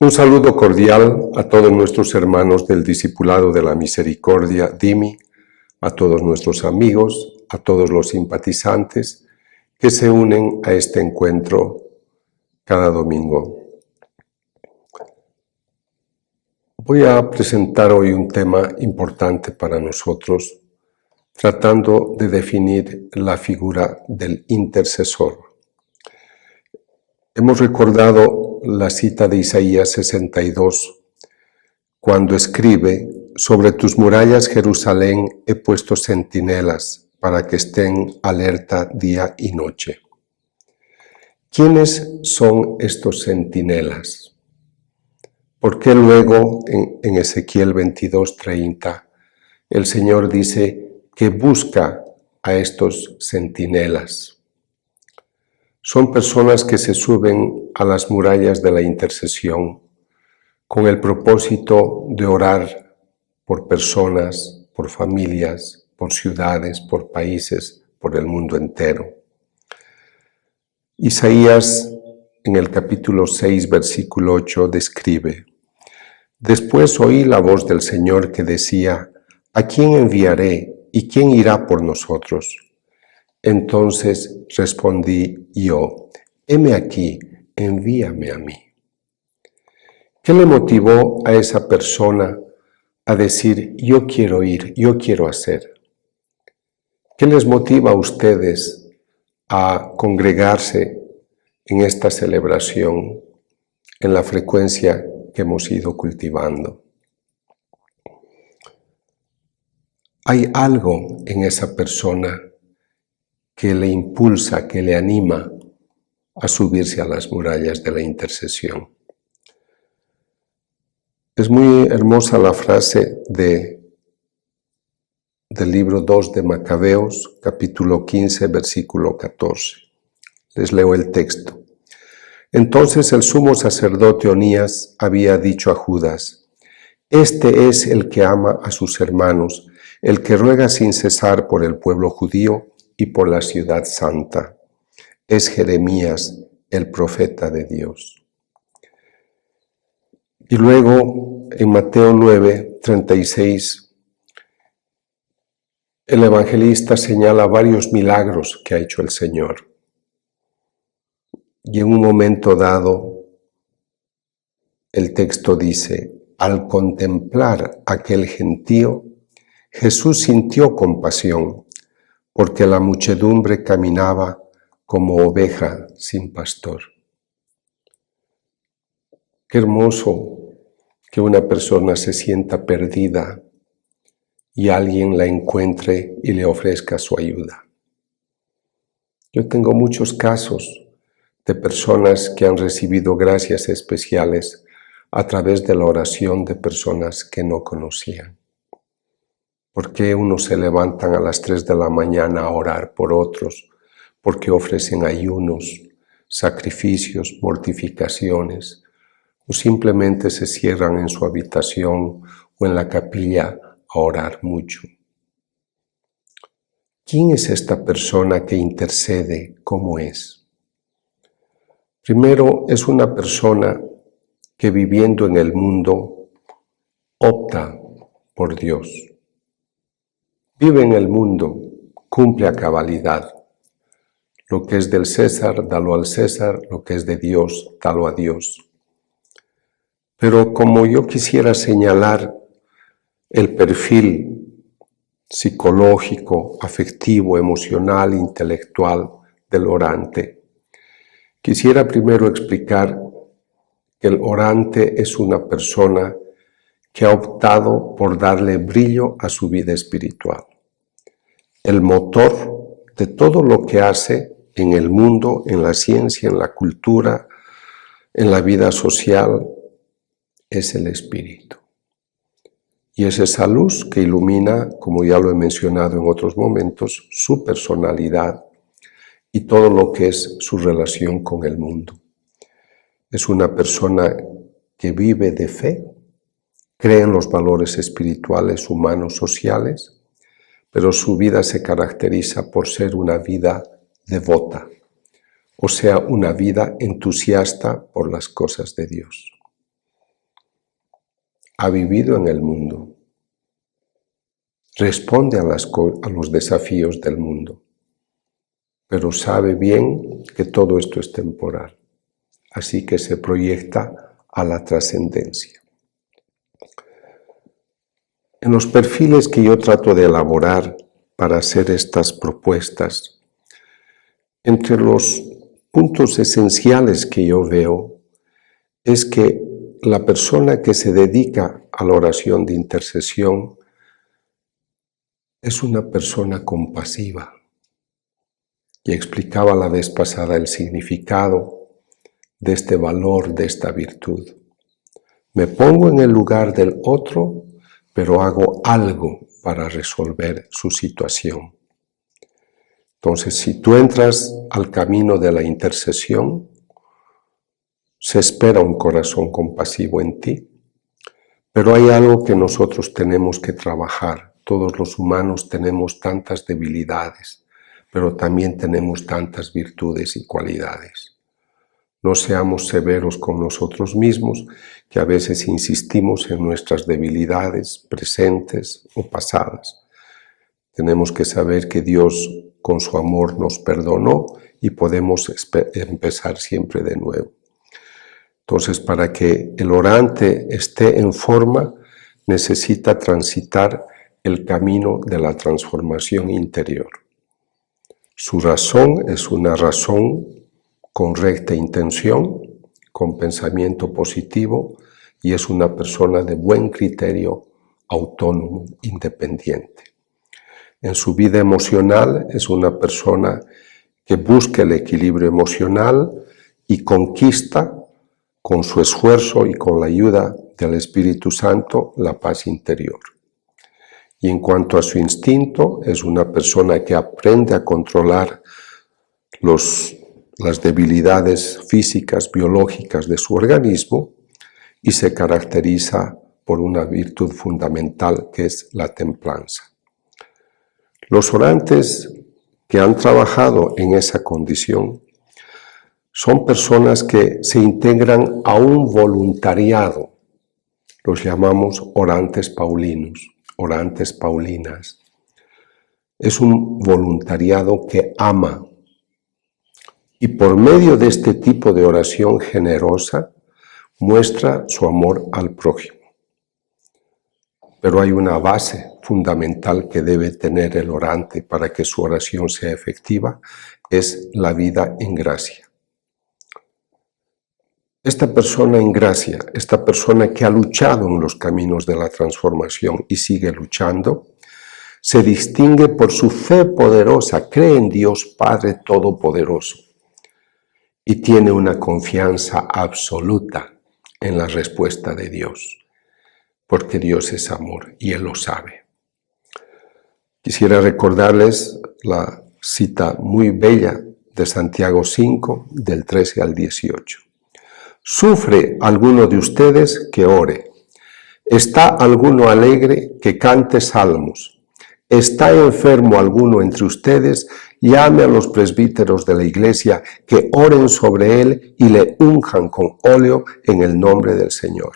Un saludo cordial a todos nuestros hermanos del Discipulado de la Misericordia, DIMI, a todos nuestros amigos, a todos los simpatizantes que se unen a este encuentro cada domingo. Voy a presentar hoy un tema importante para nosotros, tratando de definir la figura del intercesor. Hemos recordado la cita de Isaías 62, cuando escribe: sobre tus murallas, Jerusalén, he puesto centinelas para que estén alerta día y noche. ¿Quiénes son estos centinelas? ¿Por qué luego en Ezequiel 22:30 el Señor dice que busca a estos centinelas? Son personas que se suben a las murallas de la intercesión con el propósito de orar por personas, por familias, por ciudades, por países, por el mundo entero. Isaías, en el capítulo 6, versículo 8, describe: después oí la voz del Señor que decía: ¿a quién enviaré y quién irá por nosotros? Entonces respondí yo: heme aquí, envíame a mí. ¿Qué le motivó a esa persona a decir: yo quiero ir, yo quiero hacer? ¿Qué les motiva a ustedes a congregarse en esta celebración, en la frecuencia que hemos ido cultivando? Hay algo en esa persona que le impulsa, que le anima a subirse a las murallas de la intercesión. Es muy hermosa la frase del libro 2 de Macabeos, capítulo 15, versículo 14. Les leo el texto. Entonces el sumo sacerdote Onías había dicho a Judas: este es el que ama a sus hermanos, el que ruega sin cesar por el pueblo judío y por la ciudad santa. Es Jeremías, el profeta de Dios. Y luego, en Mateo 9, 36, el evangelista señala varios milagros que ha hecho el Señor. Y en un momento dado, el texto dice: al contemplar aquel gentío, Jesús sintió compasión, porque la muchedumbre caminaba como oveja sin pastor. Qué hermoso que una persona se sienta perdida y alguien la encuentre y le ofrezca su ayuda. Yo tengo muchos casos de personas que han recibido gracias especiales a través de la oración de personas que no conocían. ¿Por qué unos se levantan a las 3 de la mañana a orar por otros? Porque ofrecen ayunos, sacrificios, mortificaciones, o simplemente se cierran en su habitación o en la capilla a orar mucho. ¿Quién es esta persona que intercede? ¿Cómo es? Primero, es una persona que viviendo en el mundo opta por Dios. Vive en el mundo, cumple a cabalidad. Lo que es del César, dalo al César, lo que es de Dios, dalo a Dios. Pero como yo quisiera señalar el perfil psicológico, afectivo, emocional, intelectual del orante, quisiera primero explicar que el orante es una persona que ha optado por darle brillo a su vida espiritual. El motor de todo lo que hace en el mundo, en la ciencia, en la cultura, en la vida social, es el espíritu. Y es esa luz que ilumina, como ya lo he mencionado en otros momentos, su personalidad y todo lo que es su relación con el mundo. Es una persona que vive de fe, cree en los valores espirituales, humanos, sociales, pero su vida se caracteriza por ser una vida devota, o sea, una vida entusiasta por las cosas de Dios. ha vivido en el mundo, responde a los desafíos del mundo, pero sabe bien que todo esto es temporal, así que se proyecta a la trascendencia. En los perfiles que yo trato de elaborar para hacer estas propuestas, entre los puntos esenciales que yo veo es que la persona que se dedica a la oración de intercesión es una persona compasiva. Y explicaba la vez pasada el significado de este valor, de esta virtud. Me pongo en el lugar del otro, pero hago algo para resolver su situación. Entonces, si tú entras al camino de la intercesión, se espera un corazón compasivo en ti, pero hay algo que nosotros tenemos que trabajar. Todos los humanos tenemos tantas debilidades, pero también tenemos tantas virtudes y cualidades. No seamos severos con nosotros mismos, que a veces insistimos en nuestras debilidades presentes o pasadas. Tenemos que saber que Dios con su amor nos perdonó y podemos empezar siempre de nuevo. Entonces, para que el orante esté en forma, necesita transitar el camino de la transformación interior. Su razón es una razón con recta intención, con pensamiento positivo, y es una persona de buen criterio, autónomo, independiente. En su vida emocional es una persona que busca el equilibrio emocional y conquista con su esfuerzo y con la ayuda del Espíritu Santo la paz interior. Y en cuanto a su instinto, es una persona que aprende a controlar las debilidades físicas, biológicas de su organismo y se caracteriza por una virtud fundamental que es la templanza. Los orantes que han trabajado en esa condición son personas que se integran a un voluntariado. Los llamamos orantes paulinos, orantes paulinas. Es un voluntariado que ama. Y por medio de este tipo de oración generosa, muestra su amor al prójimo. Pero hay una base fundamental que debe tener el orante para que su oración sea efectiva, es la vida en gracia. Esta persona en gracia, esta persona que ha luchado en los caminos de la transformación y sigue luchando, se distingue por su fe poderosa, cree en Dios Padre Todopoderoso y tiene una confianza absoluta en la respuesta de Dios, porque Dios es amor y Él lo sabe. Quisiera recordarles la cita muy bella de Santiago 5, del 13 al 18. ¿Sufre alguno de ustedes que ore? ¿Está alguno alegre que cante salmos? ¿Está enfermo alguno entre ustedes? Llame a los presbíteros de la iglesia que oren sobre él y le unjan con óleo en el nombre del Señor.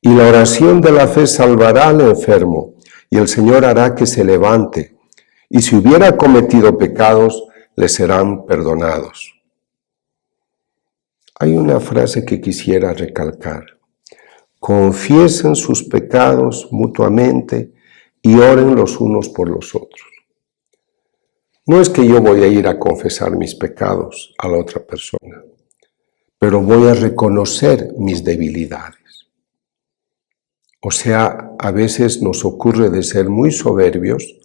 Y la oración de la fe salvará al enfermo, y el Señor hará que se levante, y si hubiera cometido pecados, le serán perdonados. Hay una frase que quisiera recalcar. Confiesen sus pecados mutuamente y oren los unos por los otros. No es que yo voy a ir a confesar mis pecados a la otra persona, pero voy a reconocer mis debilidades. O sea, a veces nos ocurre de ser muy soberbios,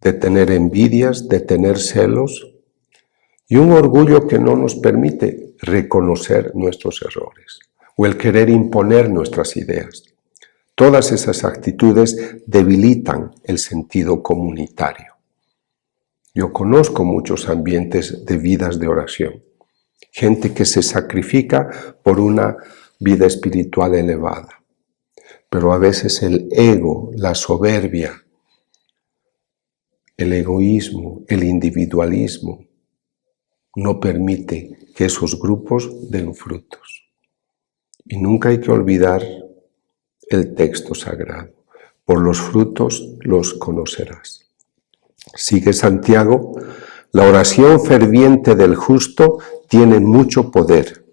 de tener envidias, de tener celos y un orgullo que no nos permite reconocer nuestros errores o el querer imponer nuestras ideas. Todas esas actitudes debilitan el sentido comunitario. Yo conozco muchos ambientes de vidas de oración, gente que se sacrifica por una vida espiritual elevada, pero a veces el ego, la soberbia, el egoísmo, el individualismo no permite que esos grupos den frutos. Y nunca hay que olvidar el texto sagrado. Por los frutos los conocerás. Sigue Santiago, la oración ferviente del justo tiene mucho poder.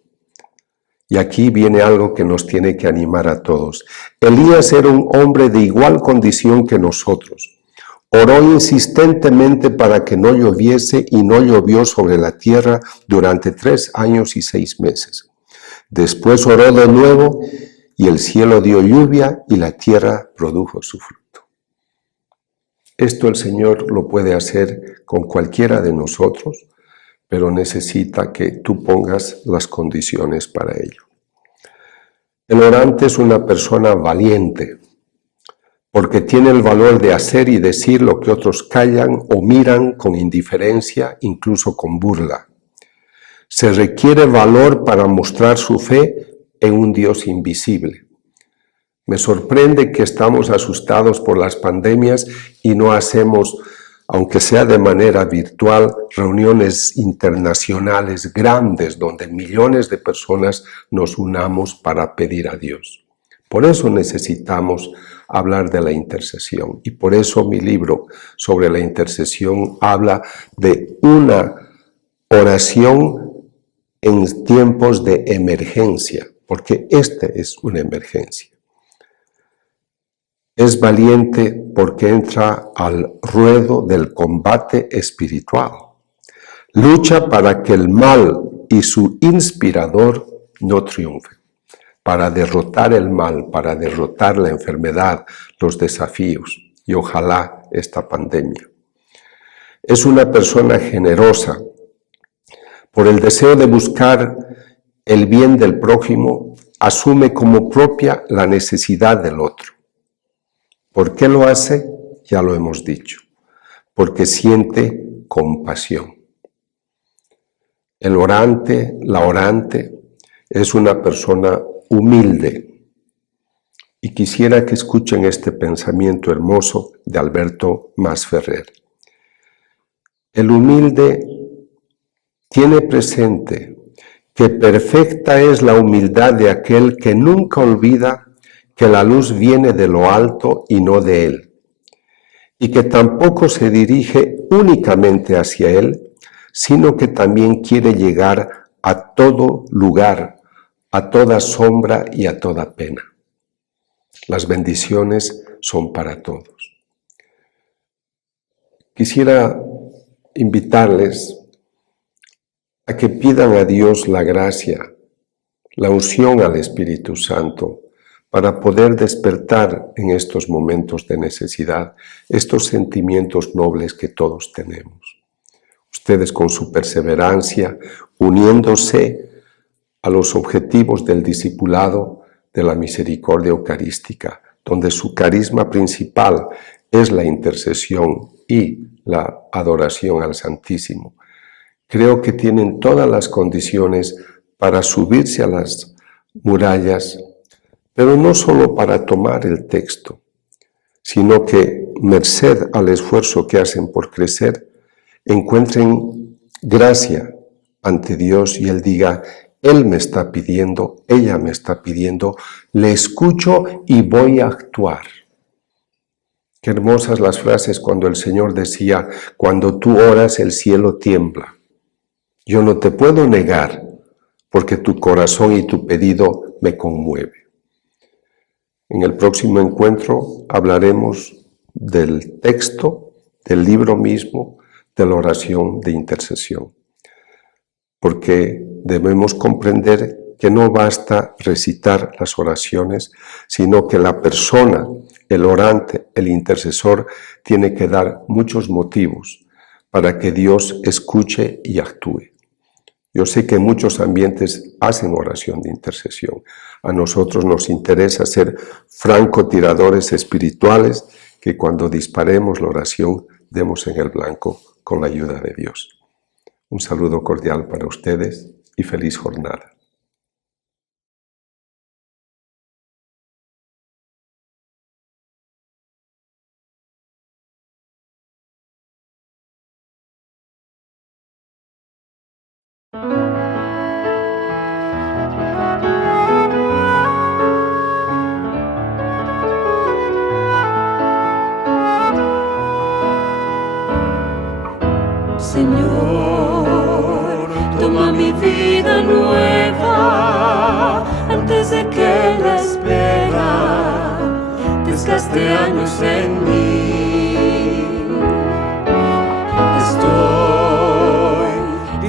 Y aquí viene algo que nos tiene que animar a todos. Elías era un hombre de igual condición que nosotros. Oró insistentemente para que no lloviese y no llovió sobre la tierra durante 3 años y 6 meses. Después oró de nuevo y el cielo dio lluvia y la tierra produjo su fruto. Esto el Señor lo puede hacer con cualquiera de nosotros, pero necesita que tú pongas las condiciones para ello. El orante es una persona valiente, porque tiene el valor de hacer y decir lo que otros callan o miran con indiferencia, incluso con burla. Se requiere valor para mostrar su fe en un Dios invisible. Me sorprende que estamos asustados por las pandemias y no hacemos, aunque sea de manera virtual, reuniones internacionales grandes donde millones de personas nos unamos para pedir a Dios. Por eso necesitamos hablar de la intercesión y por eso mi libro sobre la intercesión habla de una oración en tiempos de emergencia, porque esta es una emergencia. Es valiente porque entra al ruedo del combate espiritual. Lucha para que el mal y su inspirador no triunfen, para derrotar el mal, para derrotar la enfermedad, los desafíos y ojalá esta pandemia. Es una persona generosa. Por el deseo de buscar el bien del prójimo, asume como propia la necesidad del otro. ¿Por qué lo hace? Ya lo hemos dicho. Porque siente compasión. El orante, la orante, es una persona humilde. Y quisiera que escuchen este pensamiento hermoso de Alberto Masferrer. El humilde tiene presente que perfecta es la humildad de aquel que nunca olvida que la luz viene de lo alto y no de él, y que tampoco se dirige únicamente hacia él, sino que también quiere llegar a todo lugar, a toda sombra y a toda pena. Las bendiciones son para todos. Quisiera invitarles a que pidan a Dios la gracia, la unción al Espíritu Santo, para poder despertar en estos momentos de necesidad estos sentimientos nobles que todos tenemos. Ustedes con su perseverancia, uniéndose a los objetivos del discipulado de la misericordia eucarística, donde su carisma principal es la intercesión y la adoración al Santísimo. Creo que tienen todas las condiciones para subirse a las murallas, pero no solo para tomar el texto, sino que, merced al esfuerzo que hacen por crecer, encuentren gracia ante Dios y Él diga, Él me está pidiendo, ella me está pidiendo, le escucho y voy a actuar. Qué hermosas las frases cuando el Señor decía, cuando tú oras el cielo tiembla. Yo no te puedo negar porque tu corazón y tu pedido me conmueve. En el próximo encuentro hablaremos del texto, del libro mismo, de la oración de intercesión. Porque debemos comprender que no basta recitar las oraciones, sino que la persona, el orante, el intercesor, tiene que dar muchos motivos para que Dios escuche y actúe. Yo sé que muchos ambientes hacen oración de intercesión. A nosotros nos interesa ser francotiradores espirituales que cuando disparemos la oración demos en el blanco con la ayuda de Dios. Un saludo cordial para ustedes y feliz jornada. Señor, toma mi vida nueva antes de que la espera desgaste años en mí. Estoy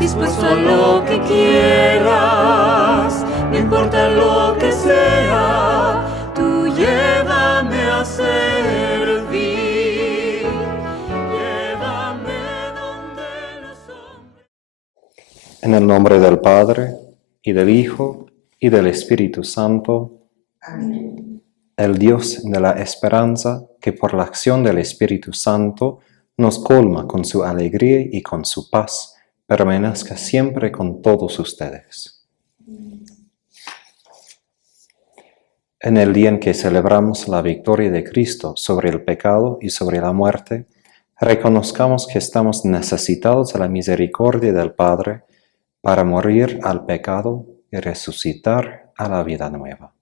dispuesto a lo que quieras, no importa lo que sea, tú llévame a servir, llévame donde los hombres. En el nombre del Padre, y del Hijo, y del Espíritu Santo. Amén. El Dios de la esperanza, que por la acción del Espíritu Santo nos colma con su alegría y con su paz, permanezca siempre con todos ustedes. En el día en que celebramos la victoria de Cristo sobre el pecado y sobre la muerte, reconozcamos que estamos necesitados de la misericordia del Padre para morir al pecado y resucitar a la vida nueva.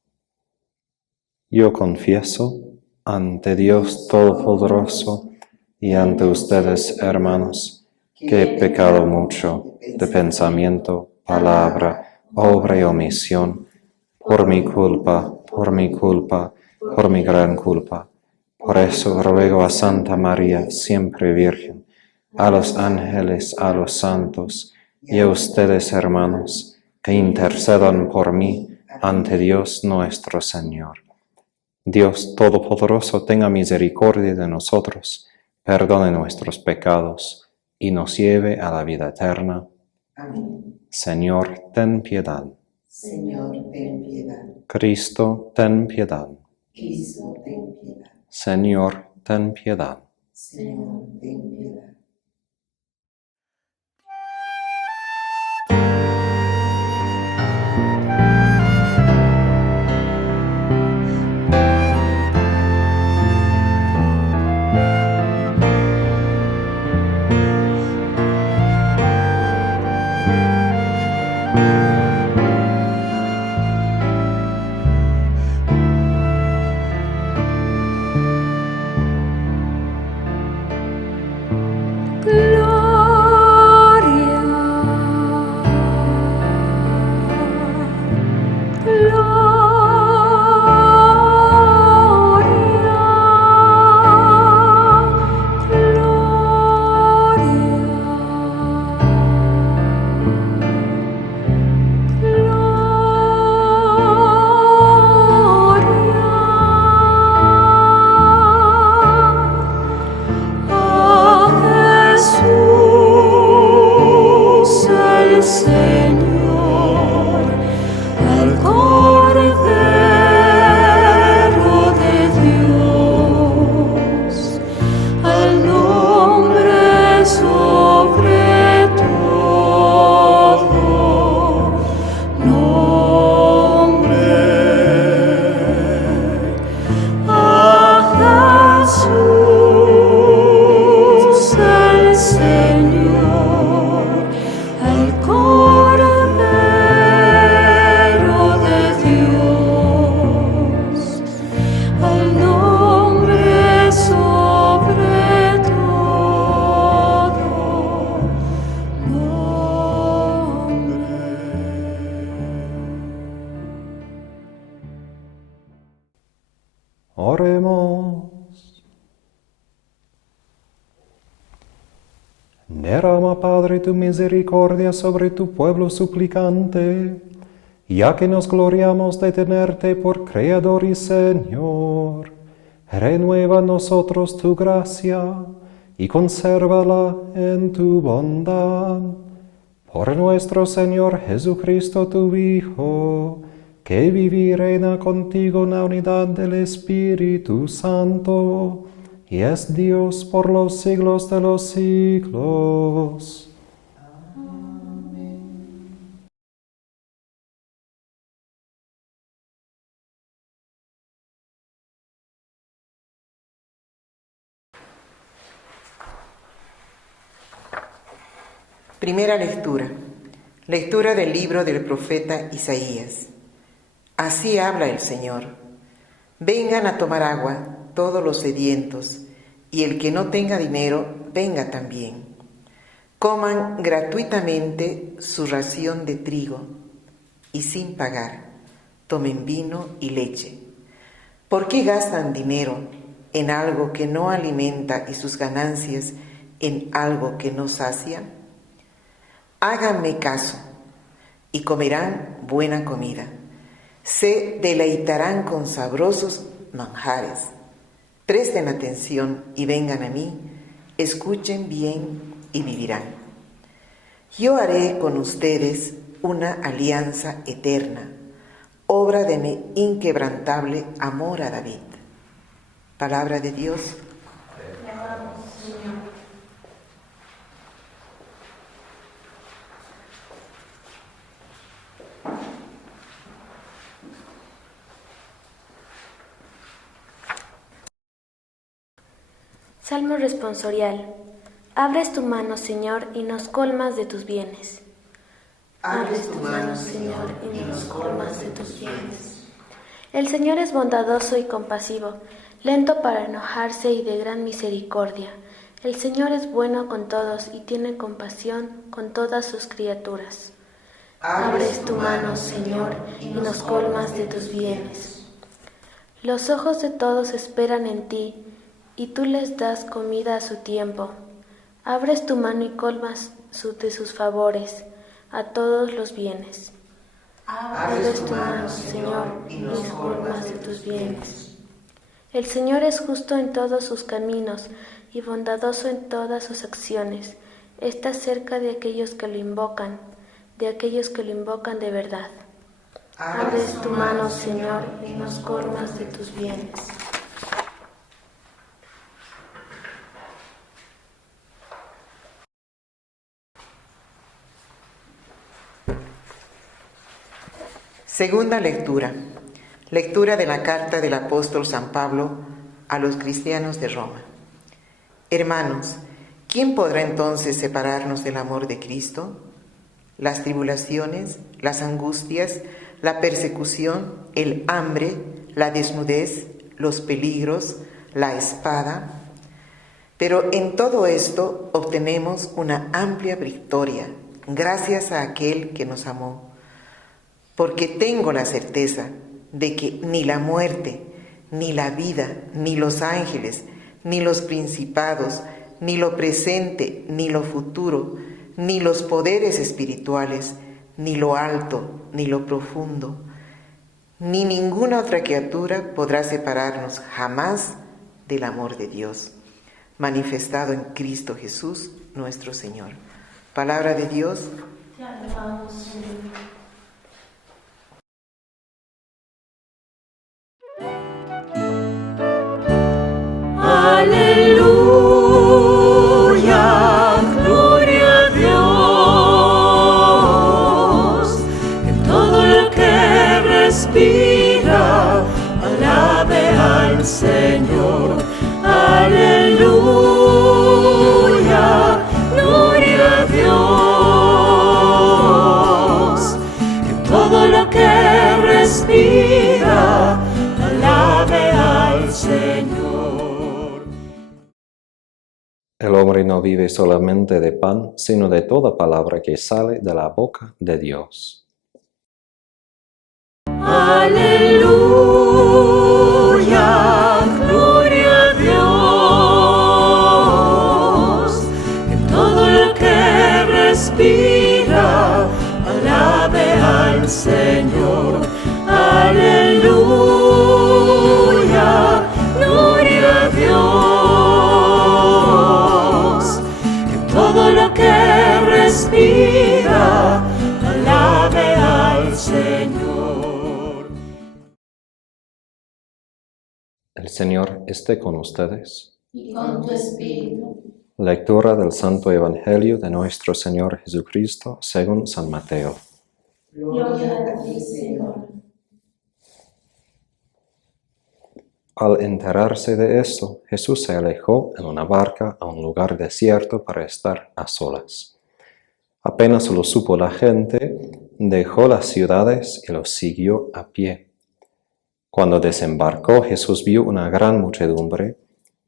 Yo confieso ante Dios Todopoderoso y ante ustedes, hermanos, que he pecado mucho de pensamiento, palabra, obra y omisión, por mi culpa, por mi gran culpa. Por eso ruego a Santa María, siempre Virgen, a los ángeles, a los santos, y a ustedes, hermanos, que intercedan por mí ante Dios nuestro Señor. Dios Todopoderoso tenga misericordia de nosotros, perdone nuestros pecados y nos lleve a la vida eterna. Amén. Señor, ten piedad. Señor, ten piedad. Cristo, ten piedad. Cristo, ten piedad. Señor, ten piedad. Señor, ten piedad. Oremos. Derrama, Padre, tu misericordia sobre tu pueblo suplicante, ya que nos gloriamos de tenerte por Creador y Señor. Renueva a nosotros tu gracia y consérvala en tu bondad. Por nuestro Señor Jesucristo, tu Hijo, que vive y reina contigo en la unidad del Espíritu Santo, y es Dios por los siglos de los siglos. Amén. Primera lectura. Lectura del libro del profeta Isaías. Así habla el Señor. Vengan a tomar agua todos los sedientos, y el que no tenga dinero, venga también. coman gratuitamente su ración de trigo y sin pagar tomen vino y leche. ¿Por qué gastan dinero en algo que no alimenta y sus ganancias en algo que no sacia? Háganme caso y comerán buena comida. Se deleitarán con sabrosos manjares. Presten atención y vengan a mí, escuchen bien y vivirán. Yo haré con ustedes una alianza eterna, obra de mi inquebrantable amor a David. Palabra de Dios. Te amamos, Señor. Salmo responsorial. Abres tu mano, Señor, y nos colmas de tus bienes. Abres tu mano, Señor, y nos colmas de tus bienes. El Señor es bondadoso y compasivo, lento para enojarse y de gran misericordia. El Señor es bueno con todos y tiene compasión con todas sus criaturas. Abres tu mano, Señor, y nos colmas de tus bienes. Los ojos de todos esperan en ti, y tú les das comida a su tiempo. Abres tu mano y colmas de sus favores a todos los bienes. Abres tu mano, Señor, y nos colmas de tus bienes. El Señor es justo en todos sus caminos y bondadoso en todas sus acciones. Está cerca de aquellos que lo invocan, de verdad. Abres tu mano, Señor, y nos colmas de tus bienes. Segunda lectura. Lectura de la carta del apóstol San Pablo a los cristianos de Roma. Hermanos, ¿quién podrá entonces separarnos del amor de Cristo? Las tribulaciones, las angustias, la persecución, el hambre, la desnudez, los peligros, la espada. Pero en todo esto obtenemos una amplia victoria, gracias a aquel que nos amó. Porque tengo la certeza de que ni la muerte, ni la vida, ni los ángeles, ni los principados, ni lo presente, ni lo futuro, ni los poderes espirituales, ni lo alto, ni lo profundo, ni ninguna otra criatura podrá separarnos jamás del amor de Dios, manifestado en Cristo Jesús, nuestro Señor. Palabra de Dios. Te alabamos, Señor. Aleluya, gloria a Dios, que todo lo que respira alabe al Señor. Aleluya, gloria a Dios, que todo lo que respira alabe al Señor. El hombre no vive solamente de pan, sino de toda palabra que sale de la boca de Dios. Aleluya, gloria a Dios, que todo lo que respira alabe al Señor. Aleluya, gloria a Dios, que todo lo que respira alabe al Señor. El Señor esté con ustedes. Y con tu espíritu. Lectura del Santo Evangelio de nuestro Señor Jesucristo según San Mateo. Gloria a ti, Señor. Al enterarse de esto, Jesús se alejó en una barca a un lugar desierto para estar a solas. Apenas lo supo la gente, dejó las ciudades y los siguió a pie. Cuando desembarcó, Jesús vio una gran muchedumbre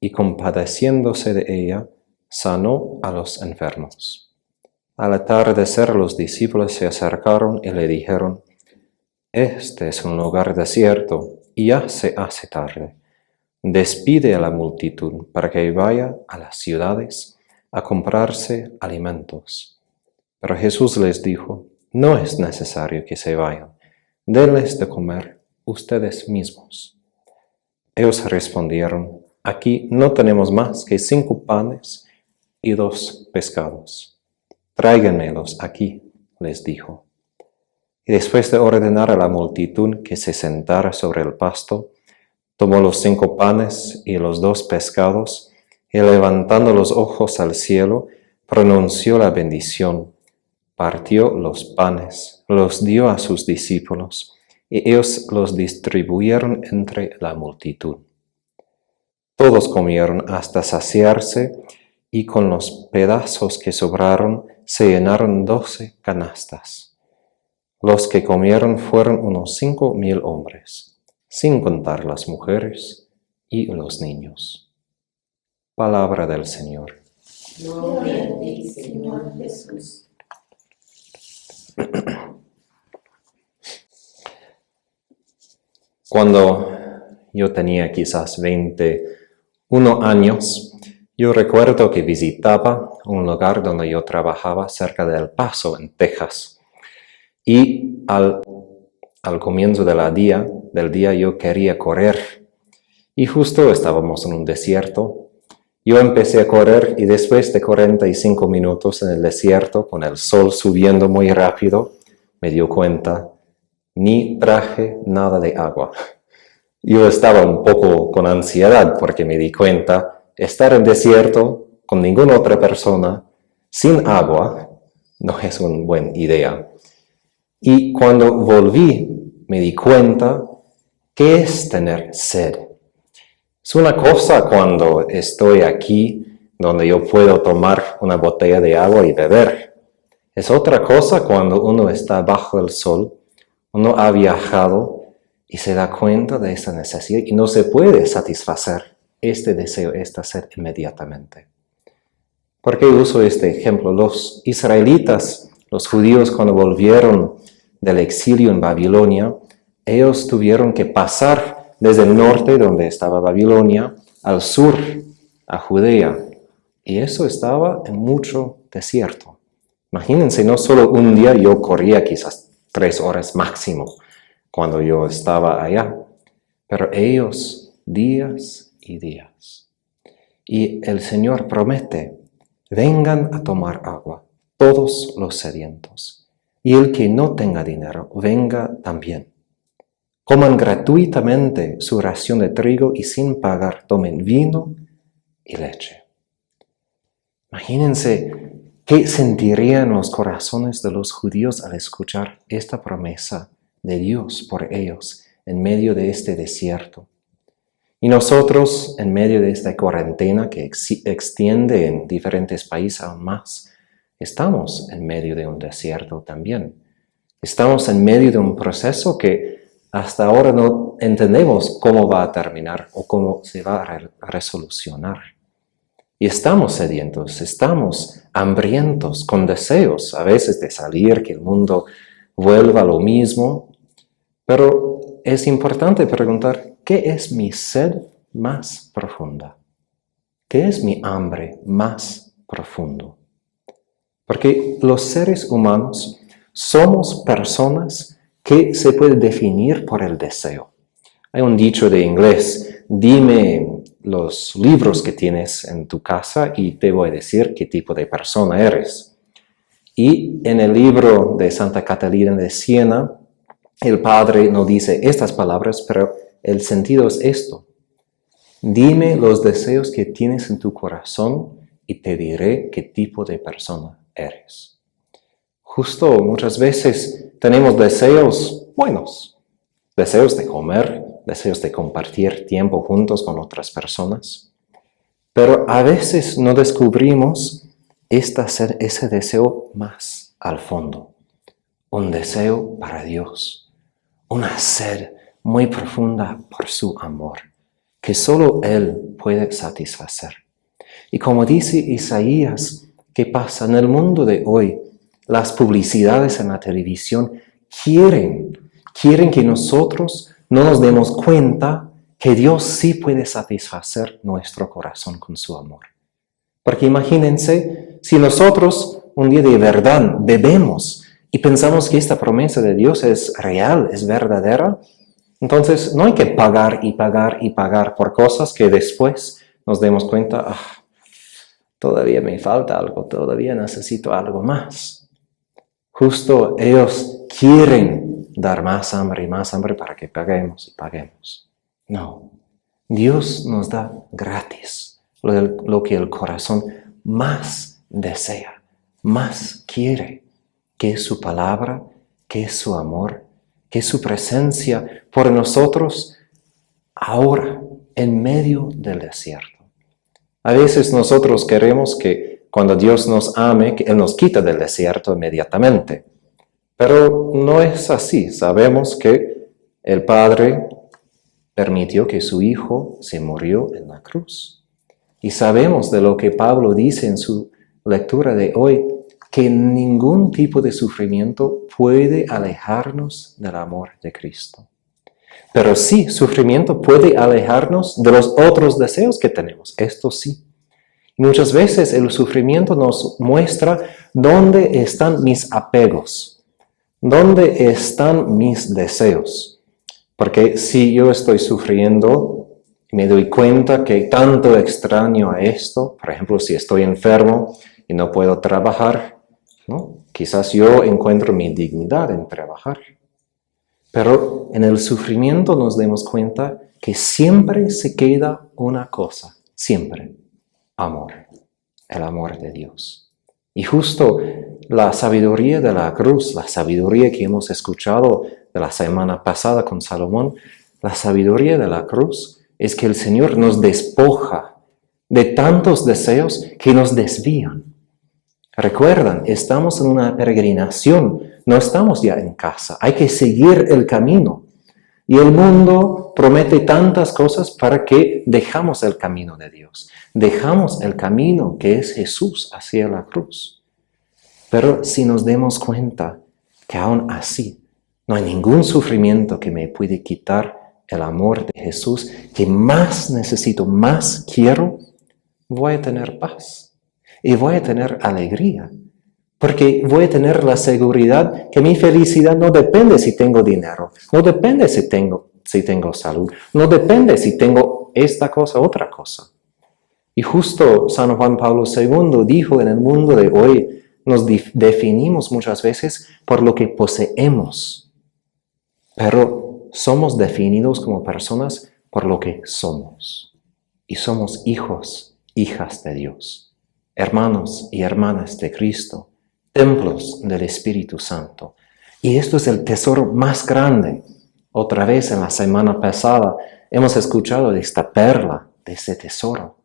y compadeciéndose de ella, sanó a los enfermos. Al atardecer los discípulos se acercaron y le dijeron: «Este es un lugar desierto y ya se hace tarde. Despide a la multitud para que vaya a las ciudades a comprarse alimentos». Pero Jesús les dijo: «No es necesario que se vayan, denles de comer ustedes mismos». Ellos respondieron: «Aquí no tenemos más que 5 panes y 2 pescados. Tráiganmelos aquí», les dijo. Y después de ordenar a la multitud que se sentara sobre el pasto, tomó los 5 panes y los 2 pescados, y levantando los ojos al cielo, pronunció la bendición, partió los panes, los dio a sus discípulos, y ellos los distribuyeron entre la multitud. Todos comieron hasta saciarse, y con los pedazos que sobraron se llenaron 12 canastas. Los que comieron fueron unos 5,000 hombres, sin contar las mujeres y los niños. Palabra del Señor. Gloria a ti, Señor Jesús. Cuando yo tenía quizás 21 años, yo recuerdo que visitaba un lugar donde yo trabajaba cerca de El Paso, en Texas. Y al comienzo del día yo quería correr. Y justo estábamos en un desierto. Yo empecé a correr y después de 45 minutos en el desierto, con el sol subiendo muy rápido, me dio cuenta, ni traje nada de agua. Yo estaba un poco con ansiedad porque me di cuenta, estar en desierto con ninguna otra persona, sin agua, no es una buena idea. Y cuando volví, me di cuenta, ¿qué es tener sed? Es una cosa cuando estoy aquí, donde yo puedo tomar una botella de agua y beber. Es otra cosa cuando uno está bajo el sol, uno ha viajado y se da cuenta de esa necesidad y no se puede satisfacer este deseo, esta sed inmediatamente. ¿Por qué uso este ejemplo? Los israelitas, los judíos, cuando volvieron del exilio en Babilonia, ellos tuvieron que pasar desde el norte, donde estaba Babilonia, al sur, a Judea. Y eso estaba en mucho desierto. Imagínense, no solo un día, yo corría quizás 3 horas máximo cuando yo estaba allá, pero ellos días y días. Y el Señor promete, vengan a tomar agua, todos los sedientos. Y el que no tenga dinero, venga también. Coman gratuitamente su ración de trigo y sin pagar tomen vino y leche. Imagínense qué sentirían los corazones de los judíos al escuchar esta promesa de Dios por ellos en medio de este desierto. Y nosotros, en medio de esta cuarentena que extiende en diferentes países aún más, estamos en medio de un desierto también. Estamos en medio de un proceso que hasta ahora no entendemos cómo va a terminar o cómo se va a resolucionar. Y estamos sedientos, estamos hambrientos, con deseos a veces de salir, que el mundo vuelva a lo mismo. Pero es importante preguntar, ¿qué es mi sed más profunda? ¿Qué es mi hambre más profundo? Porque los seres humanos somos personas que se pueden definir por el deseo. Hay un dicho de inglés, dime los libros que tienes en tu casa y te voy a decir qué tipo de persona eres. Y en el libro de Santa Catalina de Siena, el padre no dice estas palabras, pero el sentido es esto. Dime los deseos que tienes en tu corazón y te diré qué tipo de persona eres. Justo muchas veces tenemos deseos buenos, deseos de comer, deseos de compartir tiempo juntos con otras personas, pero a veces no descubrimos ese deseo más al fondo, un deseo para Dios, una sed muy profunda por su amor, que solo Él puede satisfacer. Y como dice Isaías, ¿qué pasa en el mundo de hoy? las publicidades en la televisión quieren que nosotros no nos demos cuenta que Dios sí puede satisfacer nuestro corazón con su amor. Porque imagínense, si nosotros un día de verdad bebemos y pensamos que esta promesa de Dios es real, es verdadera, entonces no hay que pagar y pagar y pagar por cosas que después nos demos cuenta, todavía me falta algo, todavía necesito algo más. Justo ellos quieren dar más hambre y más hambre para que paguemos y paguemos. No, Dios nos da gratis lo que el corazón más desea, más quiere, que es su palabra, que es su amor, que es su presencia por nosotros ahora, en medio del desierto. A veces nosotros queremos que cuando Dios nos ame, que Él nos quita del desierto inmediatamente. Pero no es así. Sabemos que el Padre permitió que su Hijo se murió en la cruz. Y sabemos de lo que Pablo dice en su lectura de hoy, que ningún tipo de sufrimiento puede alejarnos del amor de Cristo. Pero sí, sufrimiento puede alejarnos de los otros deseos que tenemos. Esto sí. Muchas veces el sufrimiento nos muestra dónde están mis apegos, dónde están mis deseos. Porque si yo estoy sufriendo, me doy cuenta que tanto extraño a esto, por ejemplo, si estoy enfermo y no puedo trabajar, ¿no? Quizás yo encuentro mi dignidad en trabajar. Pero en el sufrimiento nos damos cuenta que siempre se queda una cosa, siempre, amor, el amor de Dios. Y justo la sabiduría de la cruz, la sabiduría que hemos escuchado de la semana pasada con Salomón, la sabiduría de la cruz es que el Señor nos despoja de tantos deseos que nos desvían. Recuerdan, estamos en una peregrinación, no estamos ya en casa, hay que seguir el camino. Y el mundo promete tantas cosas para que dejamos el camino de Dios, dejamos el camino que es Jesús hacia la cruz. Pero si nos demos cuenta que aún así no hay ningún sufrimiento que me puede quitar el amor de Jesús, que más necesito, más quiero, voy a tener paz. Y voy a tener alegría, porque voy a tener la seguridad que mi felicidad no depende si tengo dinero, no depende si tengo salud, no depende si tengo esta cosa o otra cosa. Y justo San Juan Pablo II dijo, en el mundo de hoy nos definimos muchas veces por lo que poseemos, pero somos definidos como personas por lo que somos. Y somos hijos, hijas de Dios. Hermanos y hermanas de Cristo, templos del Espíritu Santo. Y esto es el tesoro más grande. Otra vez en la semana pasada hemos escuchado de esta perla, de ese tesoro.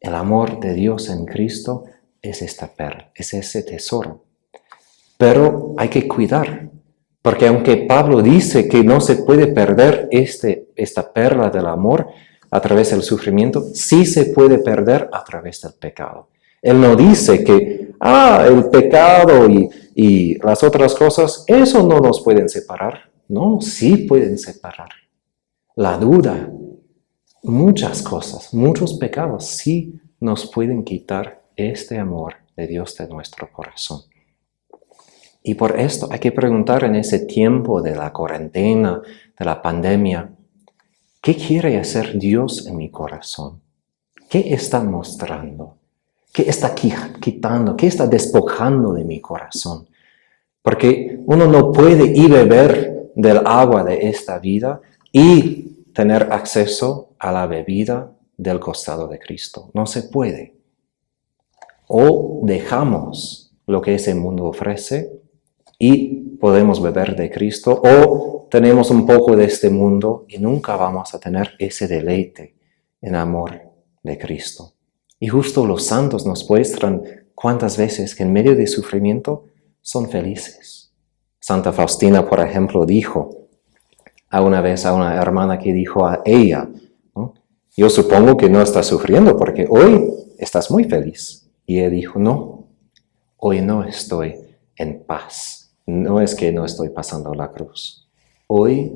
El amor de Dios en Cristo es esta perla, es ese tesoro. Pero hay que cuidar, porque aunque Pablo dice que no se puede perder esta perla del amor, a través del sufrimiento, sí se puede perder a través del pecado. Él no dice que, el pecado y las otras cosas, eso no nos pueden separar. No, sí pueden separar. La duda, muchas cosas, muchos pecados, sí nos pueden quitar este amor de Dios de nuestro corazón. Y por esto hay que preguntar en ese tiempo de la cuarentena, de la pandemia, ¿qué quiere hacer Dios en mi corazón? ¿Qué está mostrando? ¿Qué está quitando? ¿Qué está despojando de mi corazón? Porque uno no puede ir a beber del agua de esta vida y tener acceso a la bebida del costado de Cristo. No se puede. O dejamos lo que ese mundo ofrece y podemos beber de Cristo, o tenemos un poco de este mundo y nunca vamos a tener ese deleite en amor de Cristo. Y justo los santos nos muestran cuántas veces que en medio de sufrimiento son felices. Santa Faustina, por ejemplo, dijo una vez a una hermana que dijo a ella, ¿no? Yo supongo que no estás sufriendo porque hoy estás muy feliz. Y ella dijo, no, hoy no estoy en paz. No es que no estoy pasando la cruz. Hoy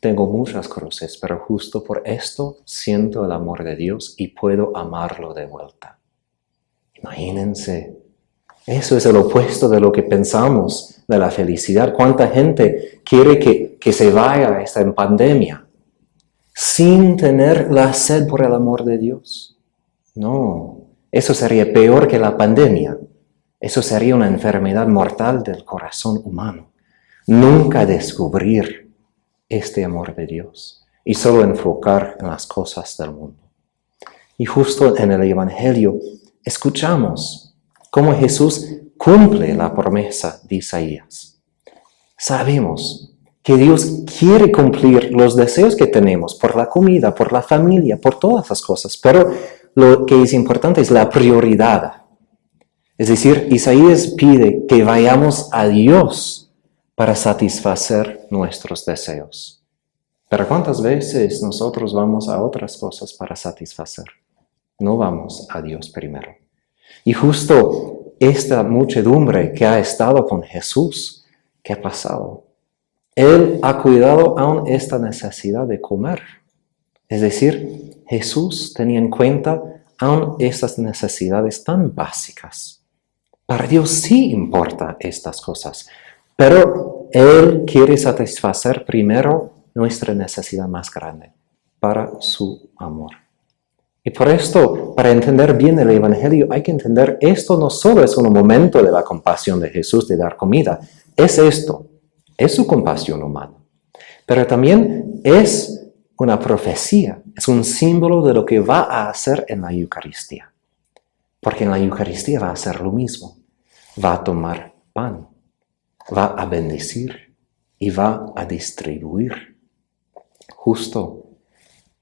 tengo muchas cruces, pero justo por esto siento el amor de Dios y puedo amarlo de vuelta. Imagínense, eso es el opuesto de lo que pensamos de la felicidad. ¿Cuánta gente quiere que se vaya esta pandemia sin tener la sed por el amor de Dios? No, eso sería peor que la pandemia. Eso sería una enfermedad mortal del corazón humano. Nunca descubrir este amor de Dios y solo enfocar en las cosas del mundo. Y justo en el Evangelio escuchamos cómo Jesús cumple la promesa de Isaías. Sabemos que Dios quiere cumplir los deseos que tenemos por la comida, por la familia, por todas las cosas, pero lo que es importante es la prioridad. Es decir, Isaías pide que vayamos a Dios para satisfacer nuestros deseos. Pero ¿cuántas veces nosotros vamos a otras cosas para satisfacer? No vamos a Dios primero. Y justo esta muchedumbre que ha estado con Jesús, ¿qué ha pasado? Él ha cuidado aún esta necesidad de comer. Es decir, Jesús tenía en cuenta aún estas necesidades tan básicas. Para Dios sí importa estas cosas, pero Él quiere satisfacer primero nuestra necesidad más grande, para su amor. Y por esto, para entender bien el Evangelio, hay que entender esto no solo es un momento de la compasión de Jesús de dar comida, es esto, es su compasión humana, pero también es una profecía, es un símbolo de lo que va a hacer en la Eucaristía. Porque en la Eucaristía va a hacer lo mismo. Va a tomar pan, va a bendecir y va a distribuir. Justo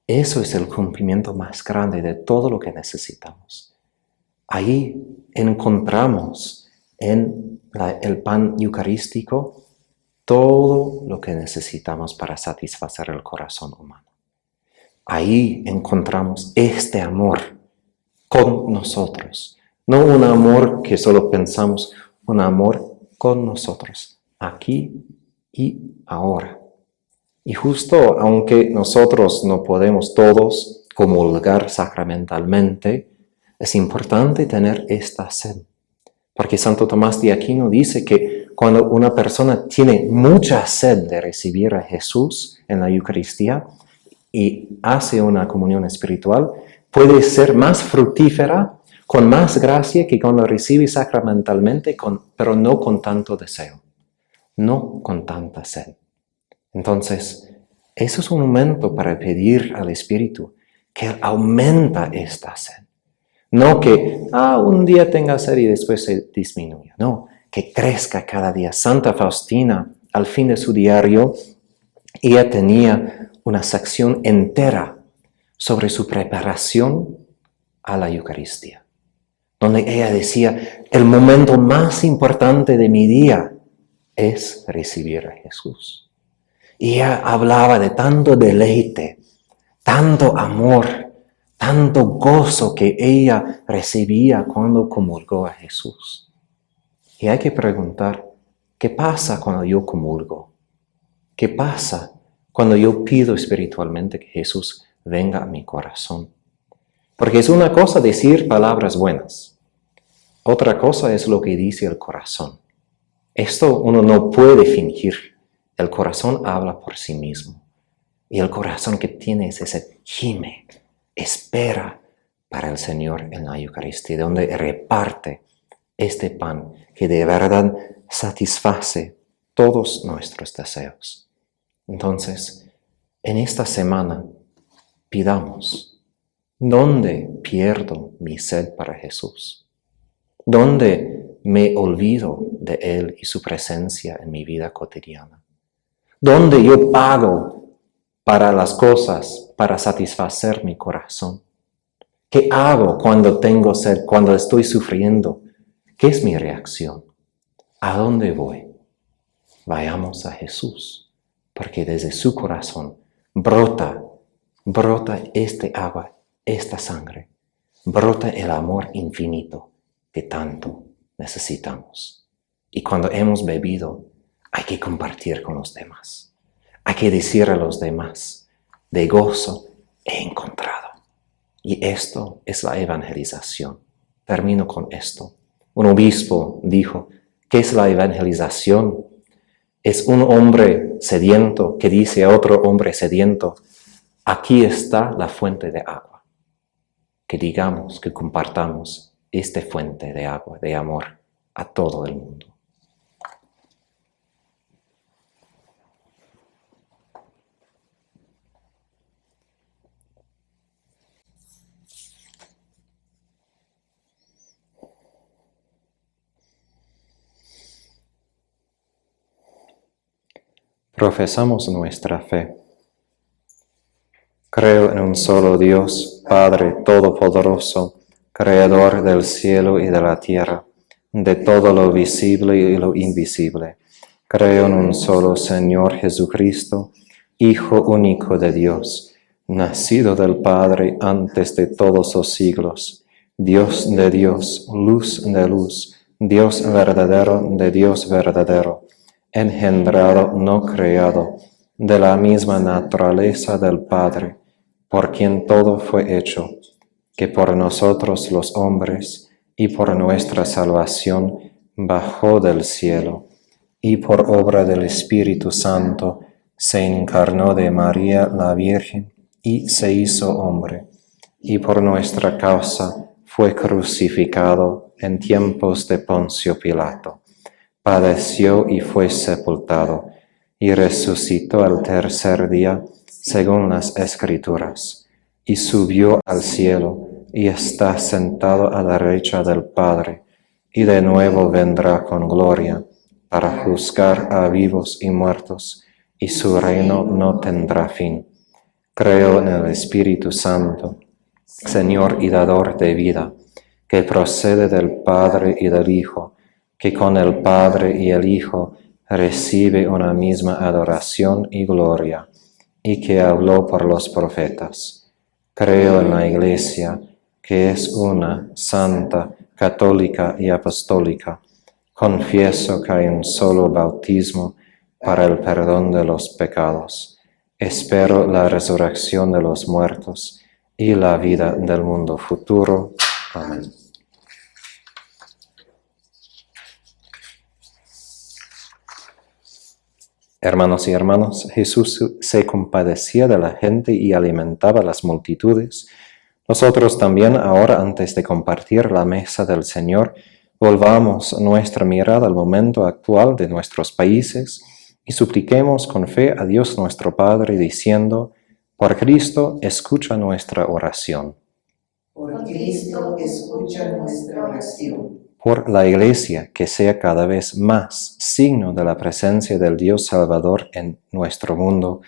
eso es el cumplimiento más grande de todo lo que necesitamos. Ahí encontramos en el pan eucarístico todo lo que necesitamos para satisfacer el corazón humano. Ahí encontramos este amor con nosotros. No un amor que solo pensamos, un amor con nosotros, aquí y ahora. Y justo aunque nosotros no podemos todos comulgar sacramentalmente, es importante tener esta sed. Porque Santo Tomás de Aquino dice que cuando una persona tiene mucha sed de recibir a Jesús en la Eucaristía y hace una comunión espiritual, puede ser más fructífera, con más gracia que cuando recibe sacramentalmente, pero no con tanto deseo, no con tanta sed. Entonces, eso es un momento para pedir al Espíritu que Él aumenta esta sed. No que un día tenga sed y después se disminuya. No, que crezca cada día. Santa Faustina, al fin de su diario, ella tenía una sección entera sobre su preparación a la Eucaristía, donde ella decía, el momento más importante de mi día es recibir a Jesús. Y ella hablaba de tanto deleite, tanto amor, tanto gozo que ella recibía cuando comulgó a Jesús. Y hay que preguntar, ¿qué pasa cuando yo comulgo? ¿Qué pasa cuando yo pido espiritualmente que Jesús venga a mi corazón? Porque es una cosa decir palabras buenas. Otra cosa es lo que dice el corazón. Esto uno no puede fingir. El corazón habla por sí mismo. Y el corazón que tiene es ese gime, espera para el Señor en la Eucaristía, donde reparte este pan que de verdad satisface todos nuestros deseos. Entonces, en esta semana, pidamos, ¿dónde pierdo mi sed para Jesús? ¿Dónde me olvido de Él y su presencia en mi vida cotidiana? ¿Dónde yo pago para las cosas, para satisfacer mi corazón? ¿Qué hago cuando tengo sed, cuando estoy sufriendo? ¿Qué es mi reacción? ¿A dónde voy? Vayamos a Jesús, porque desde su corazón brota este agua, esta sangre, brota el amor infinito que tanto necesitamos. Y cuando hemos bebido, hay que compartir con los demás. Hay que decir a los demás, de gozo he encontrado. Y esto es la evangelización. Termino con esto. Un obispo dijo, ¿qué es la evangelización? Es un hombre sediento que dice a otro hombre sediento, aquí está la fuente de agua. Que digamos, que compartamos esta fuente de agua, de amor, a todo el mundo. Profesamos nuestra fe. Creo en un solo Dios, Padre Todopoderoso, Creador del cielo y de la tierra, de todo lo visible y lo invisible. Creo en un solo Señor Jesucristo, Hijo único de Dios, nacido del Padre antes de todos los siglos, Dios de Dios, luz de luz, Dios verdadero de Dios verdadero, engendrado, no creado, de la misma naturaleza del Padre, por quien todo fue hecho, que por nosotros los hombres y por nuestra salvación bajó del cielo, y por obra del Espíritu Santo se encarnó de María la Virgen y se hizo hombre, y por nuestra causa fue crucificado en tiempos de Poncio Pilato. Padeció y fue sepultado, y resucitó al tercer día, según las Escrituras, y subió al cielo, y está sentado a la derecha del Padre, y de nuevo vendrá con gloria, para juzgar a vivos y muertos, y su reino no tendrá fin. Creo en el Espíritu Santo, Señor y dador de vida, que procede del Padre y del Hijo, que con el Padre y el Hijo recibe una misma adoración y gloria, y que habló por los profetas. Creo en la Iglesia, que es una, santa, católica y apostólica. Confieso que hay un solo bautismo para el perdón de los pecados. Espero la resurrección de los muertos y la vida del mundo futuro. Amén. Hermanos y hermanas, Jesús se compadecía de la gente y alimentaba a las multitudes. Nosotros también ahora, antes de compartir la mesa del Señor, volvamos nuestra mirada al momento actual de nuestros países y supliquemos con fe a Dios nuestro Padre, diciendo, por Cristo, escucha nuestra oración. Por Cristo, escucha nuestra oración. Por la Iglesia, que sea cada vez más signo de la presencia del Dios Salvador en nuestro mundo,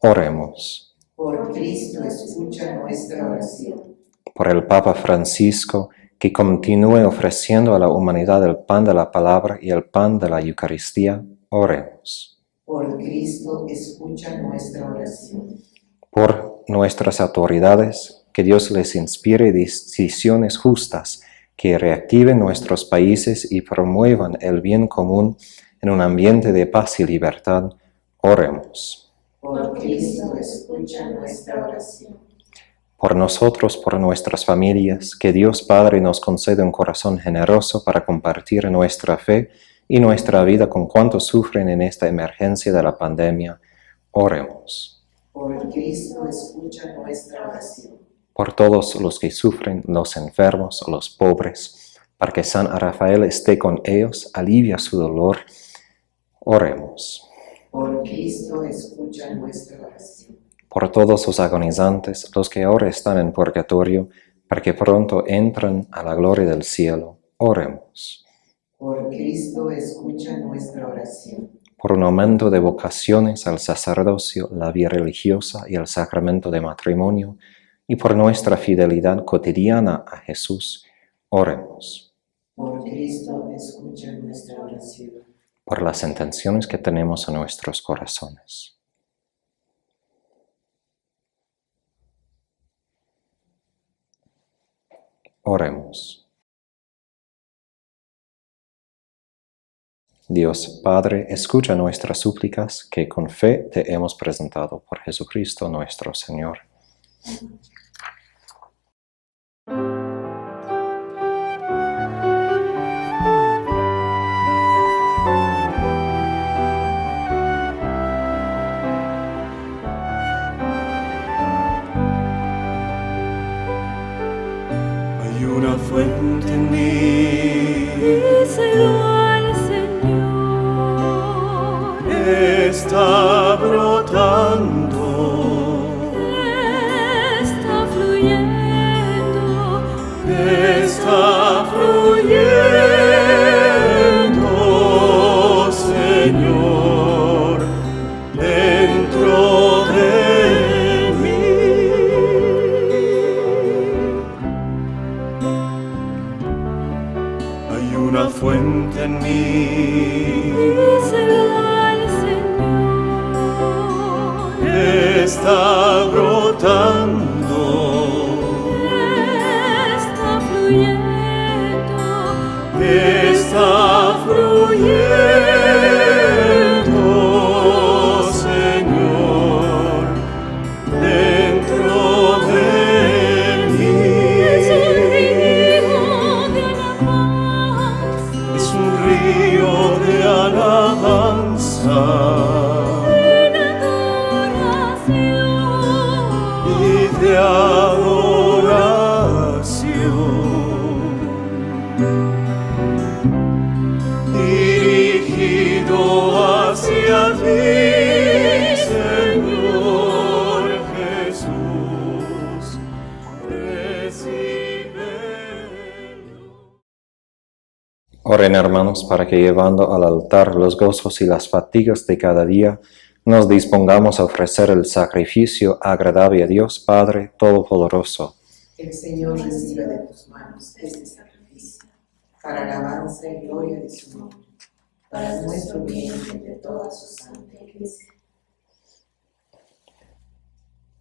oremos. Por Cristo, escucha nuestra oración. Por el Papa Francisco, que continúe ofreciendo a la humanidad el pan de la palabra y el pan de la Eucaristía, oremos. Por Cristo, escucha nuestra oración. Por nuestras autoridades, que Dios les inspire decisiones justas, que reactiven nuestros países y promuevan el bien común en un ambiente de paz y libertad, oremos. Por Cristo, escucha nuestra oración. Por nosotros, por nuestras familias, que Dios Padre nos conceda un corazón generoso para compartir nuestra fe y nuestra vida con cuantos sufren en esta emergencia de la pandemia, oremos. Por Cristo, escucha nuestra oración. Por todos los que sufren, los enfermos, los pobres, para que San Rafael esté con ellos, alivia su dolor, oremos. Por Cristo, escucha nuestra oración. Por todos los agonizantes, los que ahora están en purgatorio, para que pronto entren a la gloria del cielo, oremos. Por Cristo, escucha nuestra oración. Por un aumento de vocaciones al sacerdocio, la vida religiosa y el sacramento de matrimonio, y por nuestra fidelidad cotidiana a Jesús, oremos. Por Cristo, escucha nuestra oración. Por las intenciones que tenemos en nuestros corazones. Oremos. Dios Padre, escucha nuestras súplicas que con fe te hemos presentado por Jesucristo nuestro Señor. Hay una fuente en mí, Díselo al Señor, está brotando, está fluyendo, está fluyendo, Señor, dentro de mí. Hay una fuente en mí, díselo al Señor, está brotando, está fluyendo, está fluyendo, Señor, dentro de mí. es un río de alabanza, Es un río de alabanza y de adoración, de adoración, dirigido hacia ti, Señor Jesús, recíbelo. Oren, hermanos, para que llevando al altar los gozos y las fatigas de cada día, nos dispongamos a ofrecer el sacrificio agradable a Dios Padre Todopoderoso. El Señor reciba de tus manos este sacrificio, para alabanza y gloria de su nombre, para nuestro bien y de toda su santa Iglesia.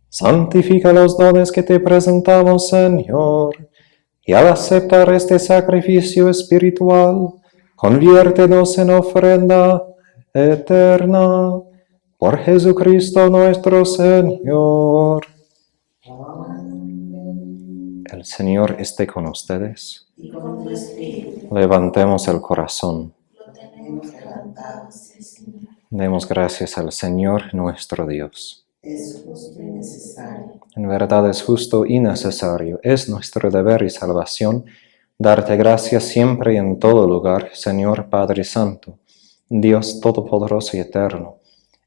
Santifica los dones que te presentamos, Señor, y al aceptar este sacrificio espiritual, conviértenos en ofrenda eterna. Por Jesucristo nuestro Señor. El Señor esté con ustedes. y con tu espíritu Levantemos el corazón. lo tenemos levantado hacia el Señor. Demos gracias al Señor nuestro Dios. Es justo y necesario. En verdad es justo y necesario, es nuestro deber y salvación, darte gracias siempre y en todo lugar, Señor Padre Santo, Dios Todopoderoso y Eterno,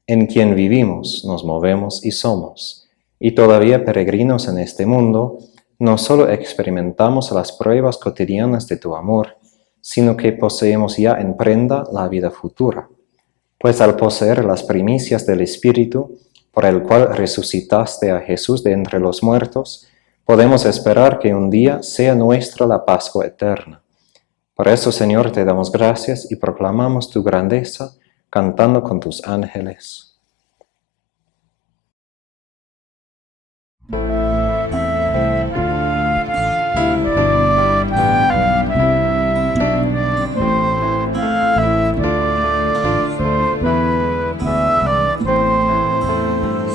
en quien vivimos, nos movemos y somos, y todavía peregrinos en este mundo, no solo experimentamos las pruebas cotidianas de tu amor, sino que poseemos ya en prenda la vida futura. Pues al poseer las primicias del Espíritu, por el cual resucitaste a Jesús de entre los muertos, podemos esperar que un día sea nuestra la Pascua eterna. Por eso, Señor, te damos gracias y proclamamos tu grandeza, cantando con tus ángeles.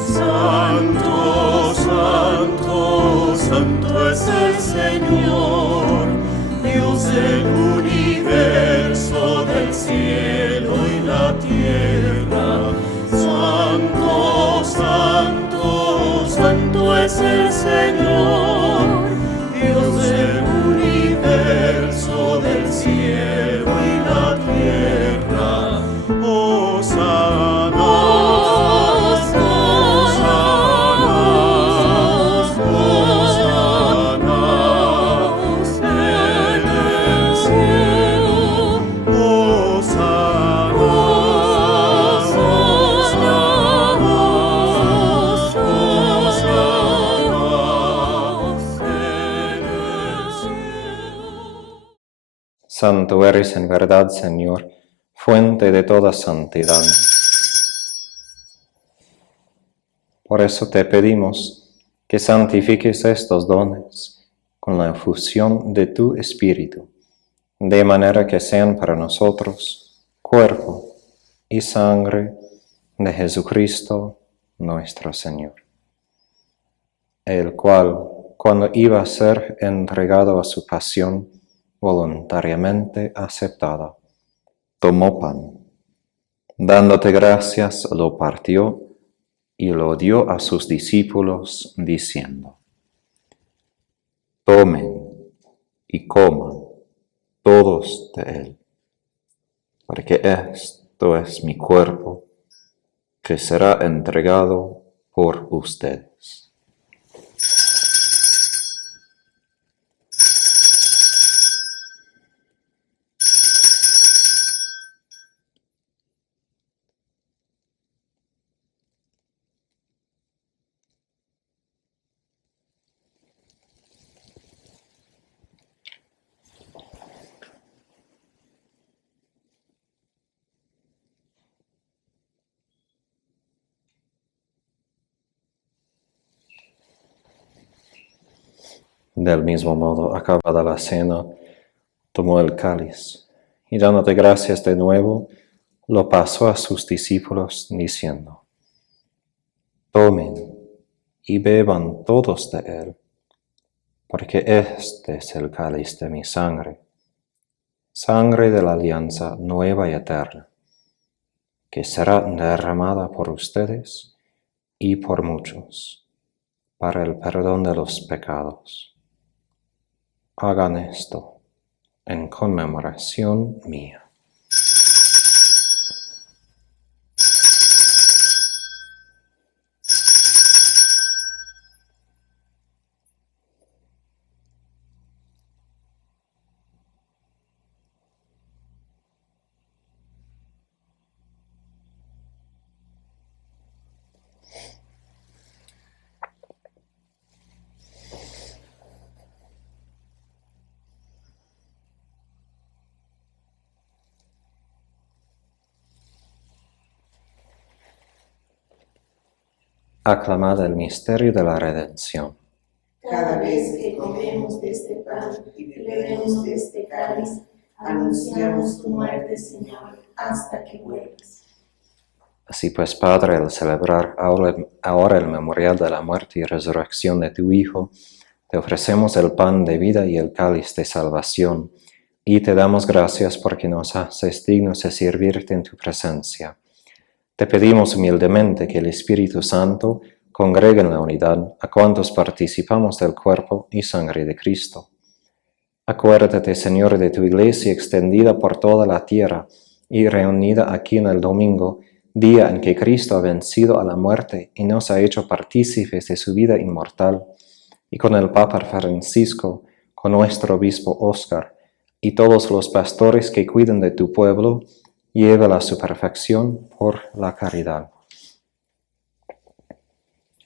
Santo, santo, santo es el Señor, Dios del universo, del cielo y la tierra. Santo, santo, santo es el Señor, Dios del universo, del cielo y la tierra. Hosana, Santo eres en verdad, Señor, fuente de toda santidad. Por eso te pedimos que santifiques estos dones con la efusión de tu Espíritu, de manera que sean para nosotros cuerpo y sangre de Jesucristo nuestro Señor, el cual, cuando iba a ser entregado a su pasión voluntariamente aceptada, tomó pan, dándote gracias, lo partió y lo dio a sus discípulos, diciendo: Tomen y coman todos de él, porque esto es mi cuerpo, que será entregado por ustedes. Del mismo modo, acabada la cena, tomó el cáliz, y dándote gracias de nuevo, lo pasó a sus discípulos, diciendo: Tomen y beban todos de él, porque este es el cáliz de mi sangre, sangre de la alianza nueva y eterna, que será derramada por ustedes y por muchos, para el perdón de los pecados. Hagan esto en conmemoración mía. Aclamad el misterio de la redención. Cada vez que comemos de este pan y bebemos de este cáliz, anunciamos tu muerte, Señor, hasta que vuelvas. Así pues, Padre, al celebrar ahora el memorial de la muerte y resurrección de tu Hijo, te ofrecemos el pan de vida y el cáliz de salvación, y te damos gracias porque nos haces dignos de servirte en tu presencia. Te pedimos humildemente que el Espíritu Santo congregue en la unidad a cuantos participamos del cuerpo y sangre de Cristo. Acuérdate, Señor, de tu Iglesia extendida por toda la tierra y reunida aquí en el domingo, día en que Cristo ha vencido a la muerte y nos ha hecho partícipes de su vida inmortal, y con el Papa Francisco, con nuestro obispo Óscar, y todos los pastores que cuidan de tu pueblo, llévala a su perfección por la caridad.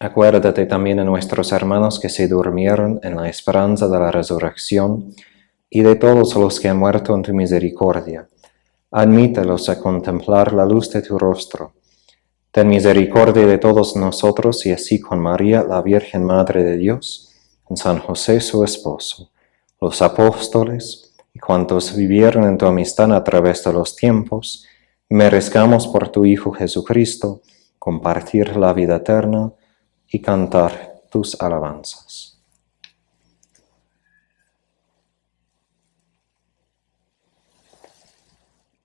Acuérdate también de nuestros hermanos que se durmieron en la esperanza de la resurrección, y de todos los que han muerto en tu misericordia. Admítelos a contemplar la luz de tu rostro. Ten misericordia de todos nosotros, y así con María, la Virgen Madre de Dios, con San José su esposo, los apóstoles, y cuantos vivieron en tu amistad a través de los tiempos, merezcamos por tu Hijo Jesucristo compartir la vida eterna y cantar tus alabanzas.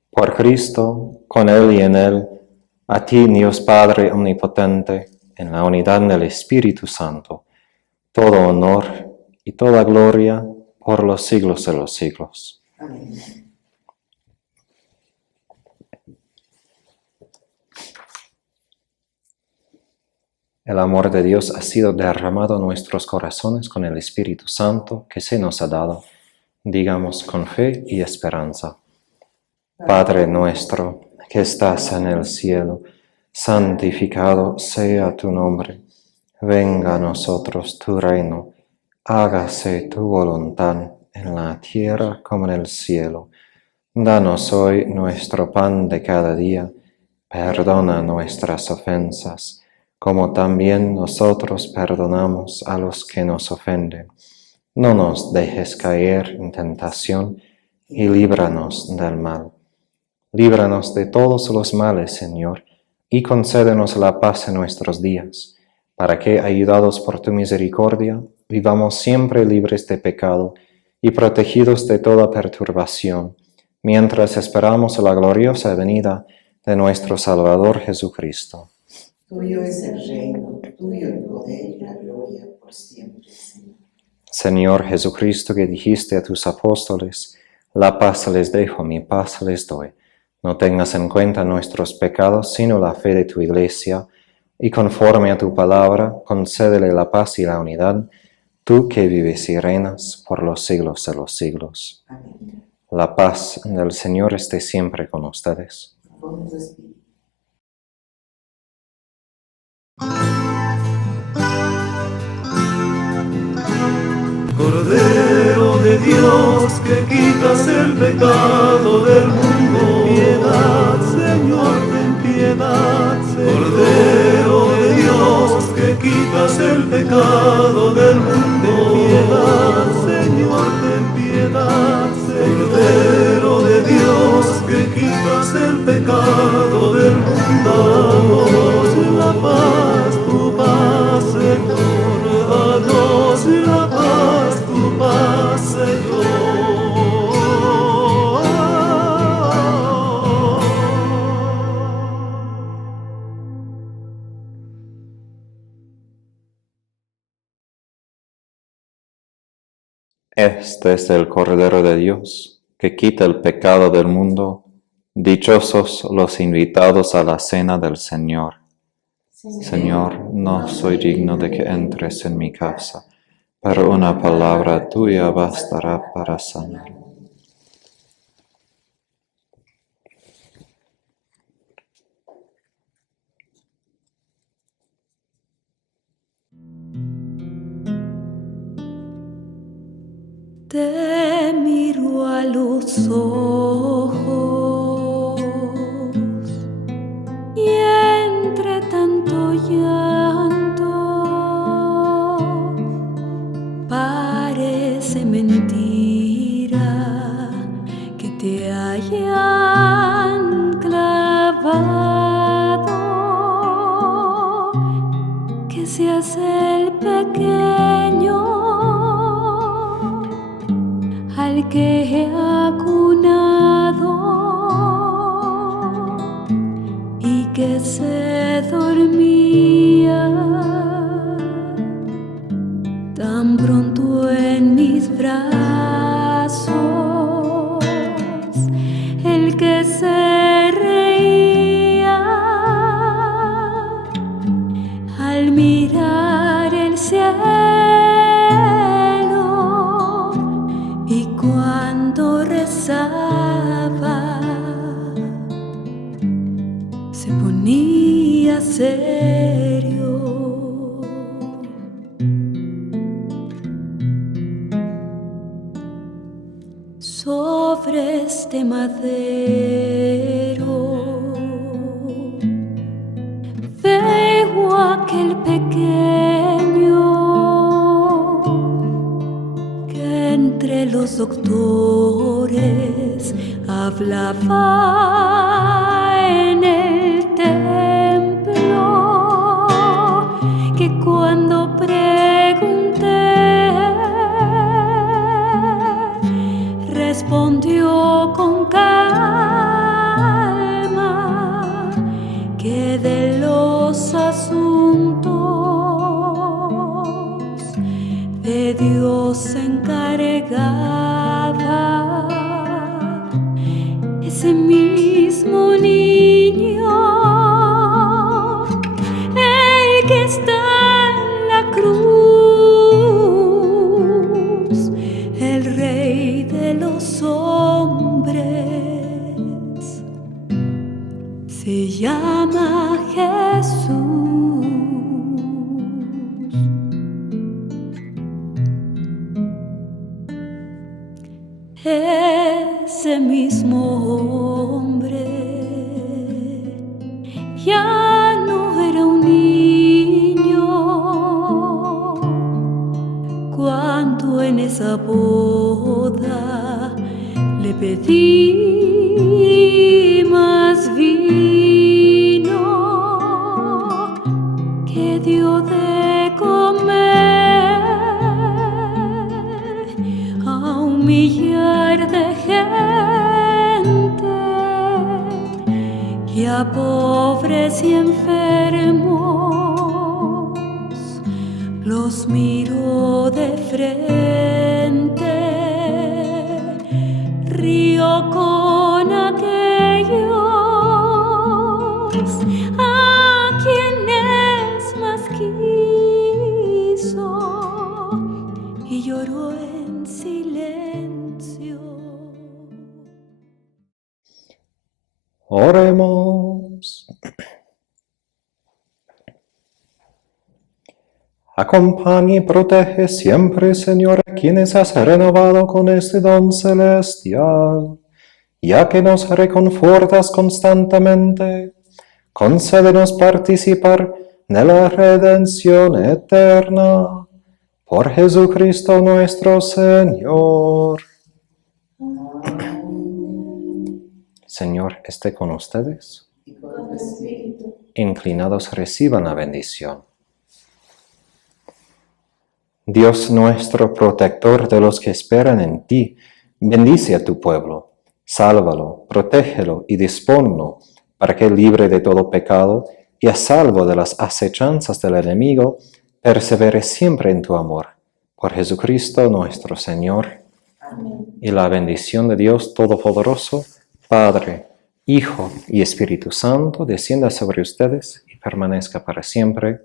Por Cristo, con Él y en Él, a ti, Dios Padre omnipotente, en la unidad del Espíritu Santo, todo honor y toda gloria por los siglos de los siglos. Amén. El amor de Dios ha sido derramado en nuestros corazones con el Espíritu Santo que se nos ha dado. Digamos con fe y esperanza: Padre nuestro, que estás en el cielo, santificado sea tu nombre. Venga a nosotros tu reino. Hágase tu voluntad en la tierra como en el cielo. Danos hoy nuestro pan de cada día. Perdona nuestras ofensas, como también nosotros perdonamos a los que nos ofenden. No nos dejes caer en tentación y líbranos del mal. Líbranos de todos los males, Señor, y concédenos la paz en nuestros días, para que, ayudados por tu misericordia, vivamos siempre libres de pecado y protegidos de toda perturbación, mientras esperamos la gloriosa venida de nuestro Salvador Jesucristo. Tuyo es el reino, tuyo el poder y la gloria por siempre, Señor. Señor Jesucristo, que dijiste a tus apóstoles, la paz les dejo, mi paz les doy. No tengas en cuenta nuestros pecados, sino la fe de tu Iglesia, y conforme a tu palabra, concédele la paz y la unidad, tú que vives y reinas por los siglos de los siglos. Amén. La paz del Señor esté siempre con ustedes. Con tu espíritu. Cordero de Dios, que quitas el pecado del mundo, ten piedad, Señor, ten piedad, Señor. Cordero de Dios, que quitas el pecado del mundo, ten piedad, Señor, ten piedad, Señor. Cordero de Dios, que quitas el pecado del mundo, danos la paz, tu paz, Señor, danos la paz, tu paz, Señor. Este es el Cordero de Dios, que quita el pecado del mundo. Dichosos los invitados a la cena del Señor. Señor, no soy digno de que entres en mi casa, pero una palabra tuya bastará para sanar. Te miro a los ojos y entre tanto llanto parece mentira que te hayan clavado, que seas el pequeño al que he acunado y que se dormía tan pronto en mis brazos, el que se reía al mirar el cielo. Cuando rezaba, se ponía serio. Sobre este madero veo aquel pequeño que entre los doctores hablaba en el templo, que cuando pregunté respondió con calma que de los asuntos de Dios se encargaba ese mismo niño, el que está en la cruz, el Rey de los hombres, se llama Jesús. Ese mismo hombre ya no era un niño cuando en esa boda le pedí a pobres y enfermos, los miro de frente, río con aquellos a quienes más quiso y lloró en silencio. Oremos. Acompaña y protege siempre, Señor, a quienes has renovado con este don celestial, ya que nos reconfortas constantemente. Concédenos participar de la redención eterna. Por Jesucristo nuestro Señor. Señor, esté con ustedes. Inclinados reciban la bendición. Dios nuestro, protector de los que esperan en ti, bendice a tu pueblo, sálvalo, protégelo y disponlo para que, libre de todo pecado y a salvo de las acechanzas del enemigo, persevere siempre en tu amor. Por Jesucristo nuestro Señor. Amén. Y la bendición de Dios Todopoderoso, Padre, Hijo y Espíritu Santo, descienda sobre ustedes y permanezca para siempre.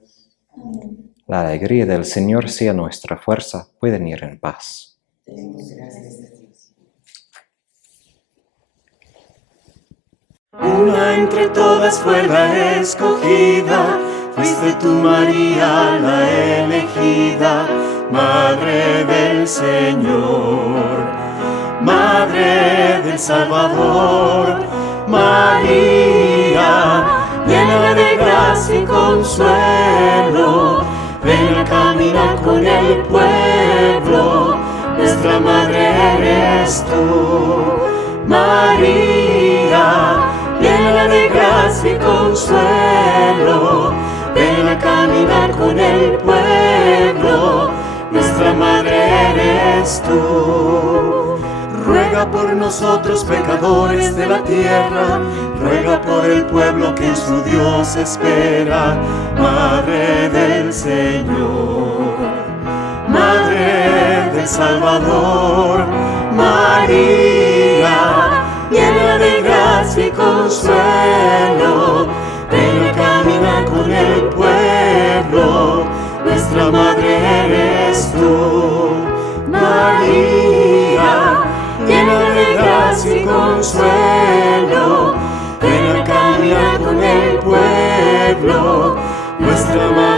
Amén. La alegría del Señor sea nuestra fuerza. Pueden ir en paz. Una entre todas fue la escogida, fuiste tú, María, la elegida, Madre del Señor, Madre del Salvador. María, llena de gracia y consuelo, ven a caminar con el pueblo, nuestra Madre eres tú. María, llena de gracia y consuelo, ven a caminar con el pueblo, nuestra Madre eres tú. Ruega por nosotros pecadores de la tierra, ruega por el pueblo que en su Dios espera. Madre del Señor, Madre del Salvador. María, llena de gracia y consuelo, ven a caminar con el pueblo, nuestra Madre eres tú. María, llena de gracia y consuelo, ven a caminar con el pueblo, nuestra Madre